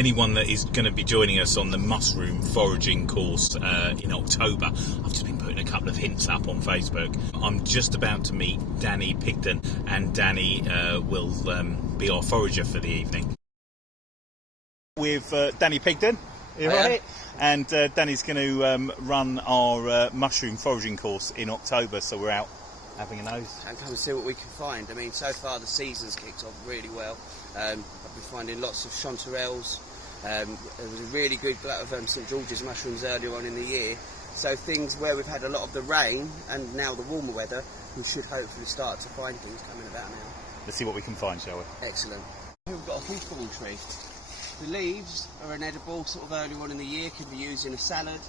anyone that is going to be joining us on the mushroom foraging course in October, I've just been putting a couple of hints up on Facebook. I'm just about to meet Danny Pigden, and Danny will be our forager for the evening. With Danny Pigden, right? And Danny's going to run our mushroom foraging course in October, so we're out having a nose. And come and see what we can find. I mean, so far the season's kicked off really well. I've been finding lots of chanterelles. There was a really good glut of St George's mushrooms earlier on in the year. So things where we've had a lot of the rain and now the warmer weather, we should hopefully start to find things coming about now. Let's see what we can find, shall we? Excellent. Here we've got a hawthorn tree. The leaves are an edible, sort of early on in the year, can be used in a salad.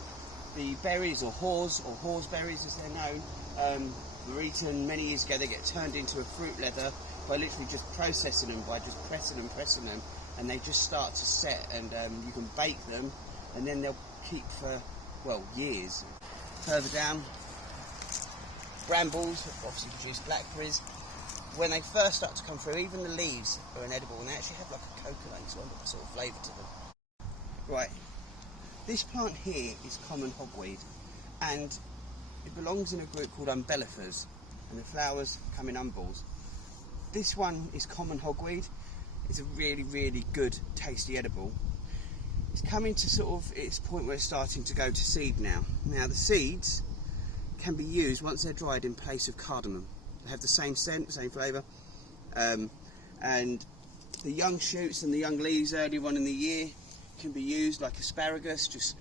The berries, or haws berries as they're known, were eaten many years ago. They get turned into a fruit leather by literally just processing them, by just pressing them, and they just start to set, and you can bake them, and then they'll keep for, well, years. Further down, brambles obviously produce blackberries. When they first start to come through, even the leaves are an edible, and they actually have like a coconut sort of flavour to them. Right, this plant here is common hogweed, and it belongs in a group called umbellifers, and the flowers come in umbels. This one is common hogweed. It's a really, really good, tasty edible. It's coming to sort of its point where it's starting to go to seed now. Now the seeds can be used once they're dried in place of cardamom. They have the same scent, the same flavour, and the young shoots and the young leaves early on in the year can be used like asparagus, just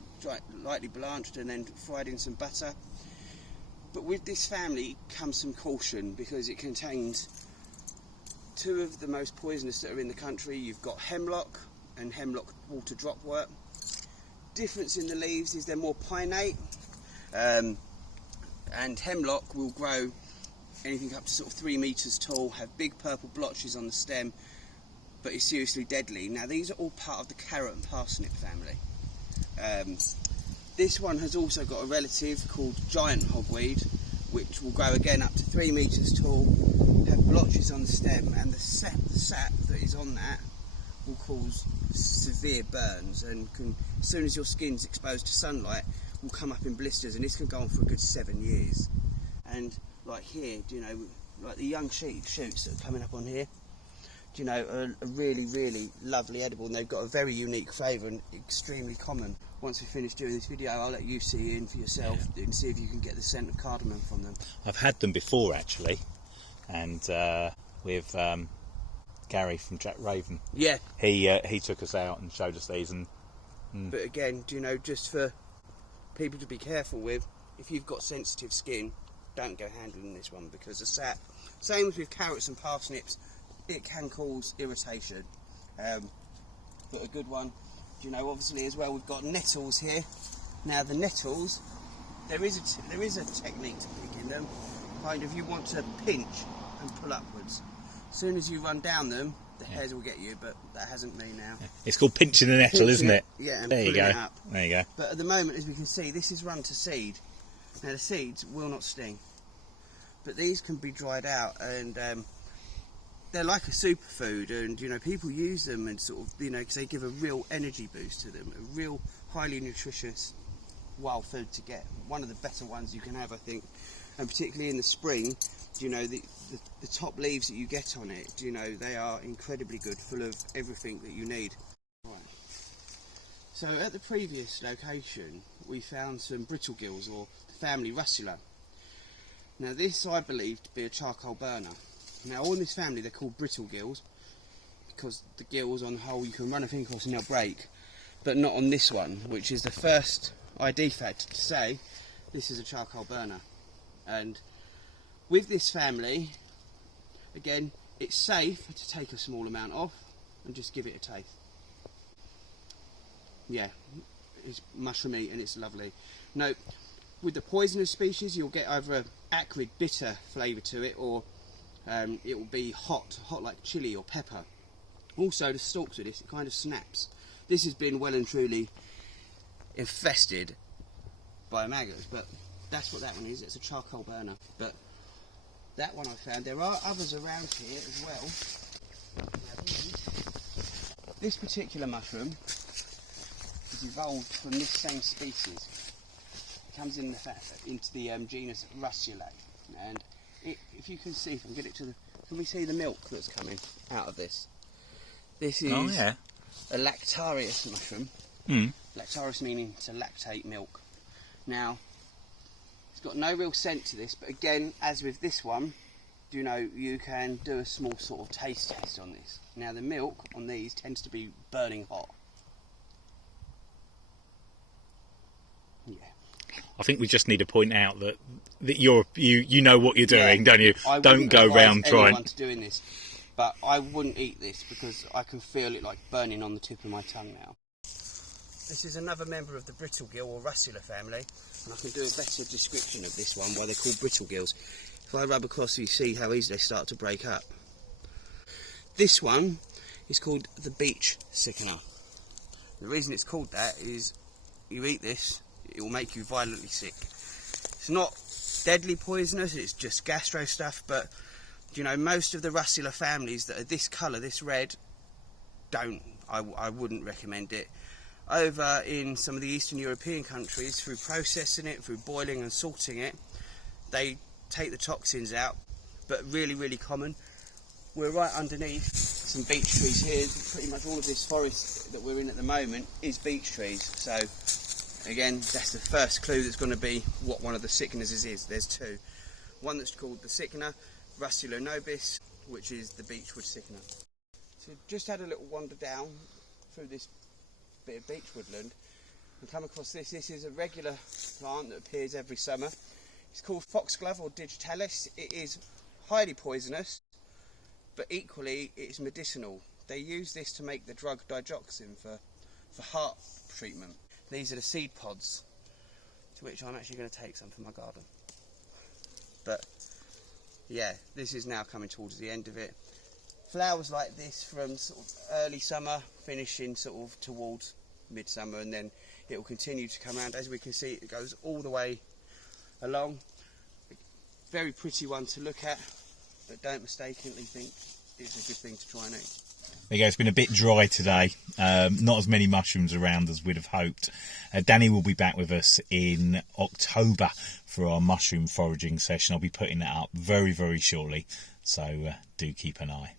lightly blanched and then fried in some butter. But with this family comes some caution, because it contains two of the most poisonous that are in the country. You've got hemlock and hemlock water dropwort. Difference in the leaves is they're more pinnate, and hemlock will grow anything up to sort of 3 metres tall, have big purple blotches on the stem, but is seriously deadly. Now these are all part of the carrot and parsnip family. This one has also got a relative called giant hogweed, which will grow again up to 3 metres tall, have blotches on the stem, and the sap that is on that will cause severe burns, and can, as soon as your skin's exposed to sunlight, will come up in blisters, and this can go on for a good 7 years. And like here, you know, like the young shoots that are coming up on here, you know, are a really, really lovely edible, and they've got a very unique flavour and extremely common. Once we finish doing this video, I'll let you see in for yourself and see if you can get the scent of cardamom from them. I've had them before actually, and with Gary from Jack Raven. Yeah. He took us out and showed us these, and But again, you know, just for people to be careful with, if you've got sensitive skin, don't go handling this one, because the sap, same as with carrots and parsnips, it can cause irritation. But a good one, you know, obviously as well, we've got nettles here. Now the nettles, there is a technique to picking them. Kind of, you want to pinch and pull upwards. As soon as you run down them, the hairs will get you, but that hasn't me now. it's called pinching a nettle, isn't it? Yeah, and there you pulling go. it up. There you go. But at the moment, as we can see, this is run to seed. Now the seeds will not sting, but these can be dried out, and they're like a superfood, and you know, people use them and sort of, you know, because they give a real energy boost to them, a real highly nutritious wild food to get. One of the better ones you can have, I think, and particularly in the spring, you know, the top leaves that you get on it, you know, they are incredibly good, full of everything that you need. Right. So at the previous location, we found some Brittlegills, or the family Russula. Now this I believe to be a charcoal burner. Now on this family they're called Brittlegills, because the gills on the whole you can run a finger across and they'll break, but not on this one, which is the first ID factor to say this is a charcoal burner. And with this family, again, it's safe to take a small amount off and just give it a taste. Yeah, it's mushroomy and it's lovely. Now, with the poisonous species, you'll get either an acrid, bitter flavour to it, or it will be hot like chilli or pepper. Also, the stalks of this, it kind of snaps. This has been well and truly infested by maggots, but that's what that one is. It's a charcoal burner. But that one I found. There are others around here as well. Now these This particular mushroom is evolved from this same species. It comes in into the genus Russulac, and if you can see, if I can get it to the, can we see the milk that's coming out of this? This is a lactarius mushroom. Lactarius meaning to lactate milk. Now, it's got no real scent to this, but again, as with this one, you know, you can do a small sort of taste test on this. Now, the milk on these tends to be burning hot. Yeah. I think we just need to point out that you know what you're doing, don't you? Don't go round trying to doing this, but I wouldn't eat this because I can feel it like burning on the tip of my tongue now. This is another member of the Brittlegill or Russula family, and I can do a better description of this one, why they're called Brittlegills. If I rub across, you see how easy they start to break up. This one is called the beech sickener. The reason it's called that is you eat this, it will make you violently sick. It's not deadly poisonous, it's just gastro stuff, but you know, most of the Russula families that are this colour, this red, I wouldn't recommend it. Over in some of the Eastern European countries, through processing it, through boiling and salting it, they take the toxins out, but really, really common. We're right underneath some beech trees here. Pretty much all of this forest that we're in at the moment is beech trees. So, again, that's the first clue that's going to be what one of the sickeners is. There's two. One that's called the sickener, Russula nobis, which is the beechwood sickener. So just had a little wander down through this bit of beech woodland and come across this. This is a regular plant that appears every summer. It's called Foxglove or digitalis. It is highly poisonous, but equally it's medicinal. They use this to make the drug digoxin for heart treatment. These are the seed pods, to which I'm actually going to take some for my garden. But yeah, this is now coming towards the end of it. Flowers like this from sort of early summer, finishing sort of towards midsummer, and then it will continue to come around. As we can see, it goes all the way along. Very pretty one to look at, but don't mistakenly think it's a good thing to try and eat. There you go, it's been a bit dry today, not as many mushrooms around as we'd have hoped. Danny will be back with us in October for our mushroom foraging session. I'll be putting that up very, very shortly, so do keep an eye.